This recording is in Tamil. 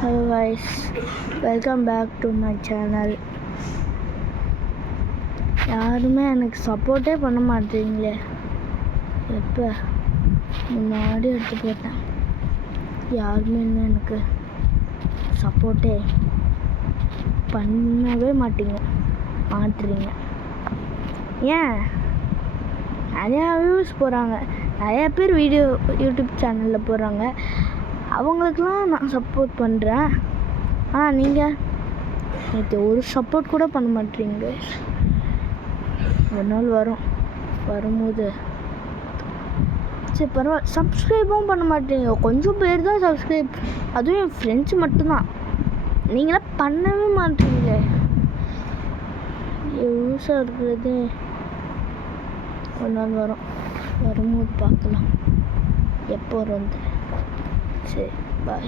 Hello guys, welcome back to my channel. யாருமே எனக்கு சப்போர்ட்டே பண்ண மாட்டீங்களே. எப்போ முன்னாடி எடுத்து போட்டேன், யாருமே இன்னும் எனக்கு சப்போர்ட்டே பண்ணவே மாட்டுறீங்க. ஏன் நிறையா வியூஸ் போகிறாங்க, நிறையா பேர் யூடியூப் சேனலில் போடுறாங்க, அவங்களுக்கெல்லாம் நான் சப்போர்ட் பண்ணுறேன். ஆனால் நீங்கள் எனக்கு ஒரு சப்போர்ட் கூட பண்ண மாட்டீங்க. ஒரு நாள் வரும்போது சரி பரவாயில்ல, சப்ஸ்கிரைபும் பண்ண மாட்டீங்க. கொஞ்சம் பேர் தான் சப்ஸ்கிரைப், அதுவும் என் ஃப்ரெண்ட்ஸ் மட்டும்தான். நீங்களாம் பண்ணவே மாட்டீங்களே. யூஸாக இருக்கிறது ஒரு நாள் வரும்போது பார்க்கலாம். எப்போ வந்து சரி பாய்.